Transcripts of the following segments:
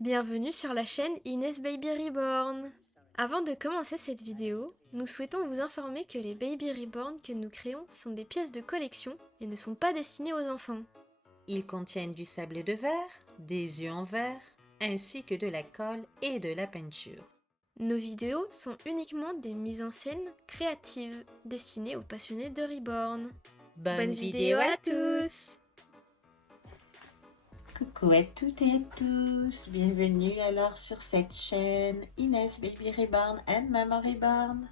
Bienvenue sur la chaîne Inès Baby Reborn. Avant de commencer cette vidéo, nous souhaitons vous informer que les Baby Reborn que nous créons sont des pièces de collection et ne sont pas destinées aux enfants. Ils contiennent du sable de verre, des œufs en verre, ainsi que de la colle et de la peinture. Nos vidéos sont uniquement des mises en scène créatives destinées aux passionnés de Reborn. Bonne vidéo à tous! Coucou à toutes et à tous, bienvenue alors sur cette chaîne Inès Baby Reborn and Maman Reborn.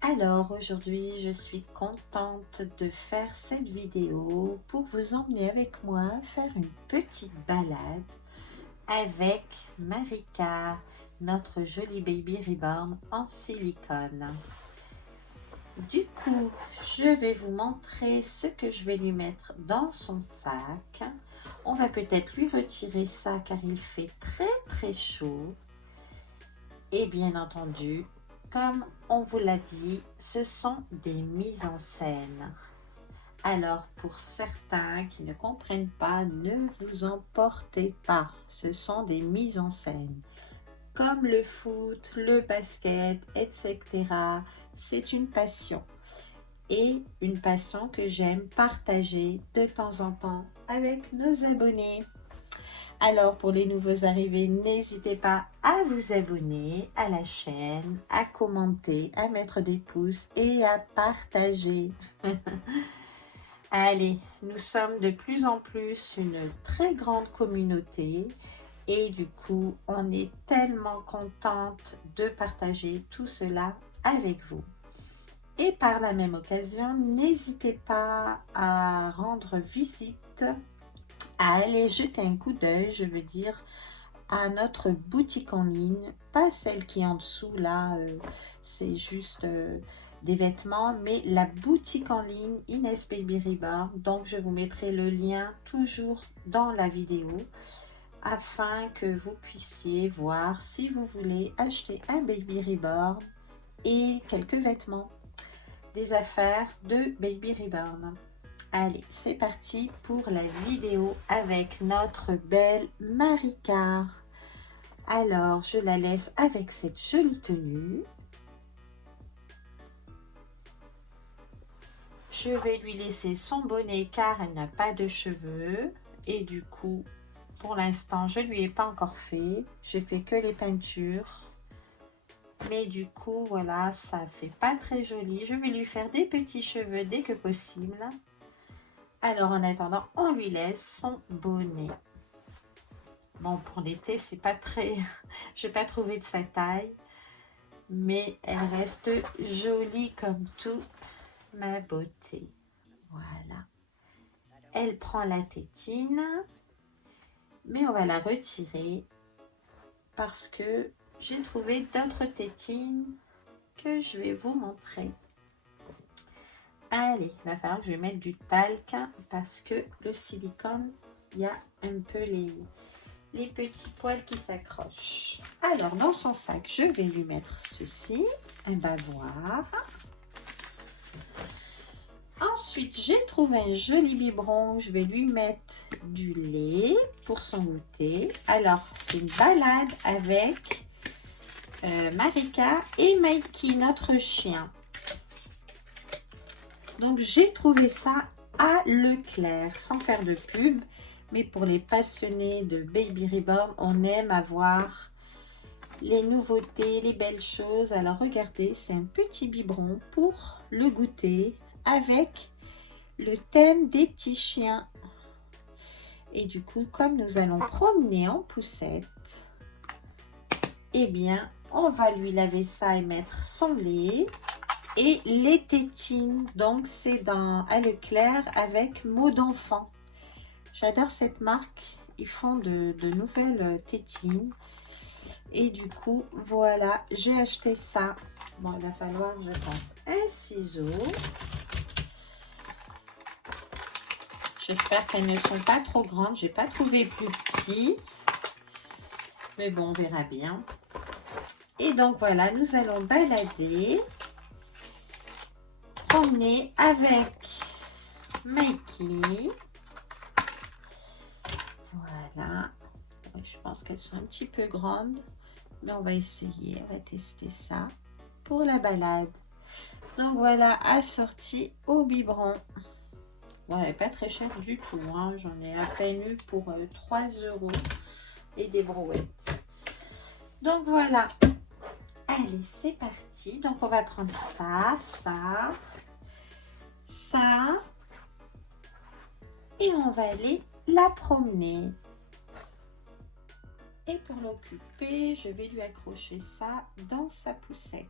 Alors aujourd'hui je suis contente de faire cette vidéo pour vous emmener avec moi faire une petite balade avec Marika, notre jolie Baby Reborn en silicone. Du coup, je vais vous montrer ce que je vais lui mettre dans son sac. On va peut-être lui retirer ça car il fait très chaud. Et bien entendu, comme on vous l'a dit, ce sont des mises en scène. Alors pour certains qui ne comprennent pas, ne vous emportez pas. Ce sont des mises en scène. Comme le foot, le basket, etc. C'est une passion. Et une passion que j'aime partager de temps en temps avec nos abonnés. Alors pour les nouveaux arrivés, n'hésitez pas à vous abonner à la chaîne, à commenter, à mettre des pouces et à partager. Allez, nous sommes de plus en plus une très grande communauté et du coup, on est tellement contente de partager tout cela avec vous. Et par la même occasion, n'hésitez pas à rendre visite, à aller jeter un coup d'œil, je veux dire, à notre boutique en ligne, pas celle qui est en dessous là, c'est juste des vêtements, mais la boutique en ligne Inès Baby Reborn. Donc je vous mettrai le lien toujours dans la vidéo afin que vous puissiez voir si vous voulez acheter un Baby Reborn et quelques vêtements, des affaires de Baby Reborn. Allez, c'est parti pour la vidéo avec notre belle Marika. Alors, je la laisse avec cette jolie tenue. Je vais lui laisser son bonnet car elle n'a pas de cheveux. Et du coup, pour l'instant, je ne lui ai pas encore fait. J'ai fait que les peintures. Mais du coup, voilà, ça fait pas très joli. Je vais lui faire des petits cheveux dès que possible. Alors, en attendant, on lui laisse son bonnet. Bon, pour l'été, c'est pas très... Je n'ai pas trouvé de sa taille. Mais elle reste jolie comme tout, ma beauté. Voilà. Elle prend la tétine. Mais on va la retirer parce que j'ai trouvé d'autres tétines que je vais vous montrer. Allez, il va falloir que je mette du talc parce que le silicone, il y a un peu les petits poils qui s'accrochent. Alors, dans son sac, je vais lui mettre ceci, un bavoir. Ensuite, j'ai trouvé un joli biberon. Je vais lui mettre du lait pour son goûter. Alors, c'est une balade avec Marika et Mikey, notre chien. Donc, j'ai trouvé ça à Leclerc, sans faire de pub. Mais pour les passionnés de Baby Reborn, on aime avoir les nouveautés, les belles choses. Alors, regardez, c'est un petit biberon pour le goûter avec le thème des petits chiens. Et du coup, comme nous allons promener en poussette, eh bien, on va lui laver ça et mettre son lait et les tétines. Donc, c'est à Leclerc avec mots d'enfant. J'adore cette marque. Ils font de nouvelles tétines. Et du coup, voilà, j'ai acheté ça. Bon, il va falloir, je pense, un ciseau. J'espère qu'elles ne sont pas trop grandes. Je n'ai pas trouvé plus petit. Mais bon, on verra bien. Et donc, voilà, nous allons balader, promener avec Mikey. Voilà. Je Je pense qu'elles sont un petit peu grandes, mais on va essayer, on va tester ça pour la balade. Donc voilà, assorti au biberon. Bon, elle n'est pas très chère du tout, hein. J'en ai à peine eu pour 3 € et des brouettes. Donc voilà. Allez, c'est parti. Donc on va prendre ça, ça. Et on va aller la promener. Et pour l'occuper, je vais lui accrocher ça dans sa poussette.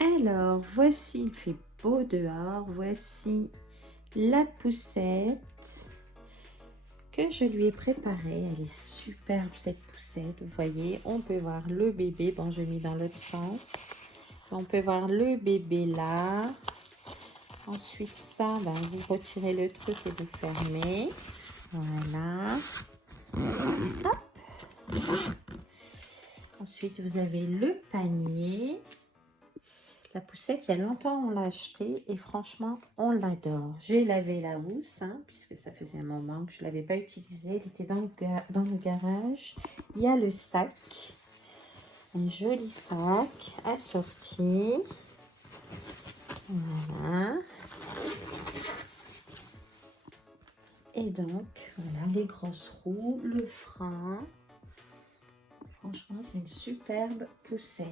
Alors, voici, il fait beau dehors. Voici la poussette que je lui ai préparée. Elle est superbe, cette poussette. Vous voyez, on peut voir le bébé. Bon, je l'ai mis dans l'autre sens. On peut voir le bébé là. Ensuite, ça, ben, vous retirez le truc et vous fermez. Voilà. Hop. Ensuite, vous avez le panier. La poussette, il y a longtemps, on l'a achetée et franchement, on l'adore. J'ai lavé la housse, hein, puisque ça faisait un moment que je ne l'avais pas utilisée. Elle était dans le garage. Il y a le sac. Un joli sac assorti. Voilà. Et donc, voilà les grosses roues, le frein. Franchement, c'est une superbe poussette.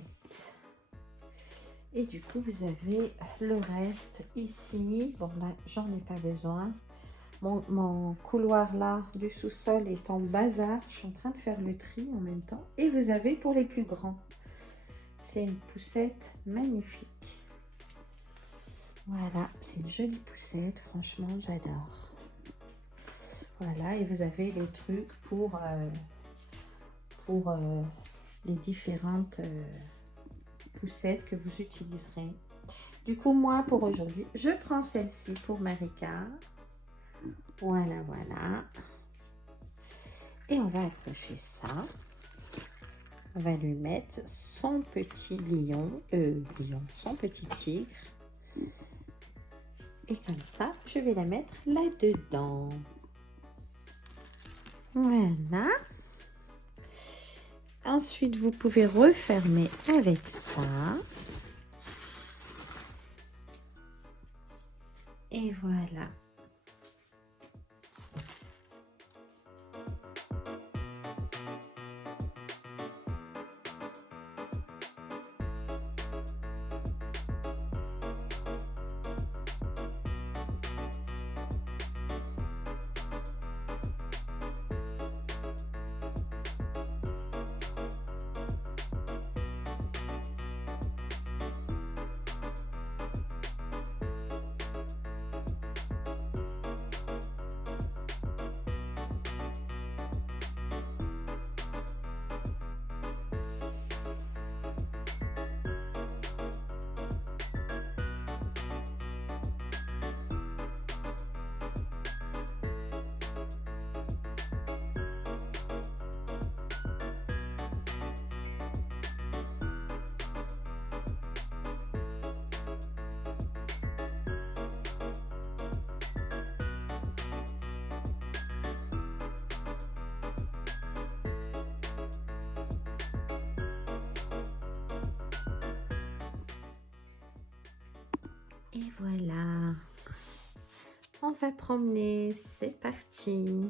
Et du coup, vous avez le reste ici. Bon, là, j'en ai pas besoin. Mon couloir là du sous-sol est en bazar. Je suis en train de faire le tri en même temps. Et vous avez pour les plus grands. C'est une poussette magnifique. Voilà, c'est une jolie poussette. Franchement, j'adore. Voilà, et vous avez les trucs pour les différentes poussettes que vous utiliserez. Du coup, moi, pour aujourd'hui, je prends celle-ci pour Marika. Voilà, voilà. Et on va accrocher ça. On va lui mettre son petit son petit tigre. Et comme ça, je vais la mettre là-dedans. Voilà. Ensuite, vous pouvez refermer avec ça. Et voilà. Et voilà. On va promener. C'est parti.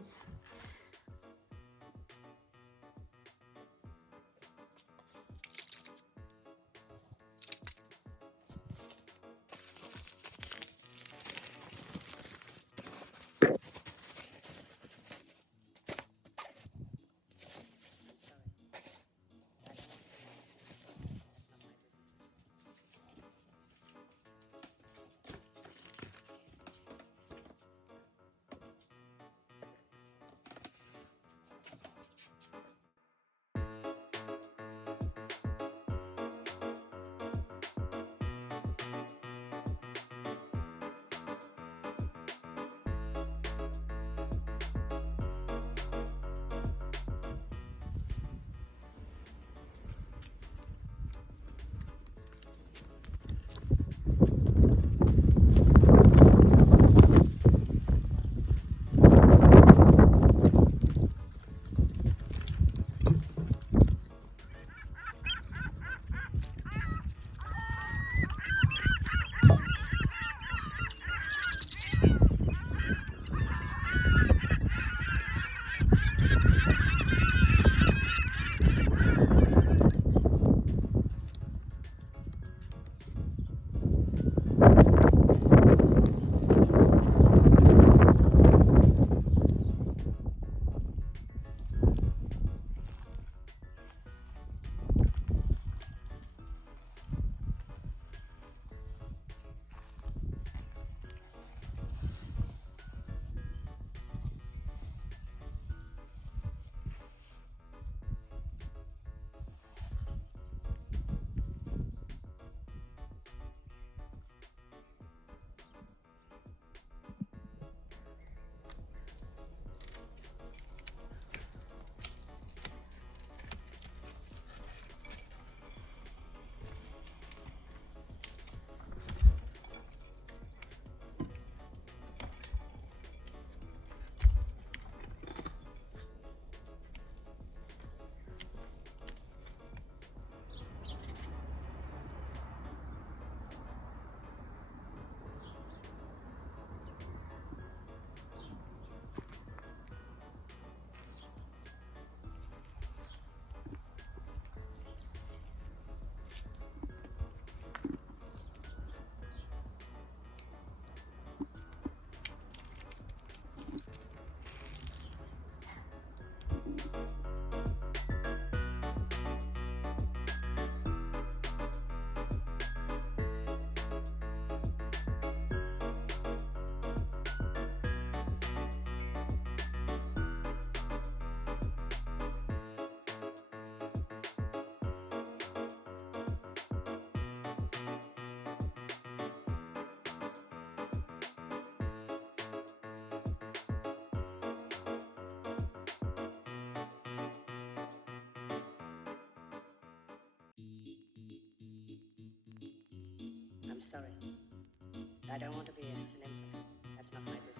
sorry. I don't want to be an emperor. That's not my business.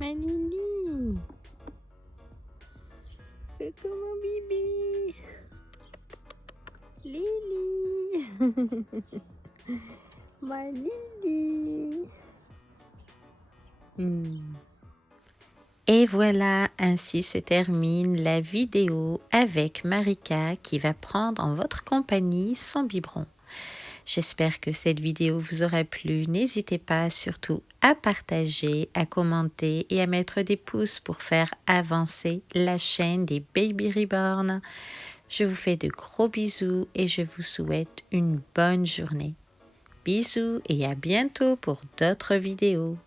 Ma Lily. Coucou mon bibi. Lily. Ma Lily. Et voilà, ainsi se termine la vidéo avec Marika qui va prendre en votre compagnie son biberon. J'espère que cette vidéo vous aura plu. N'hésitez pas surtout à partager, à commenter et à mettre des pouces pour faire avancer la chaîne des Baby Reborn. Je vous fais de gros bisous et je vous souhaite une bonne journée. Bisous et à bientôt pour d'autres vidéos.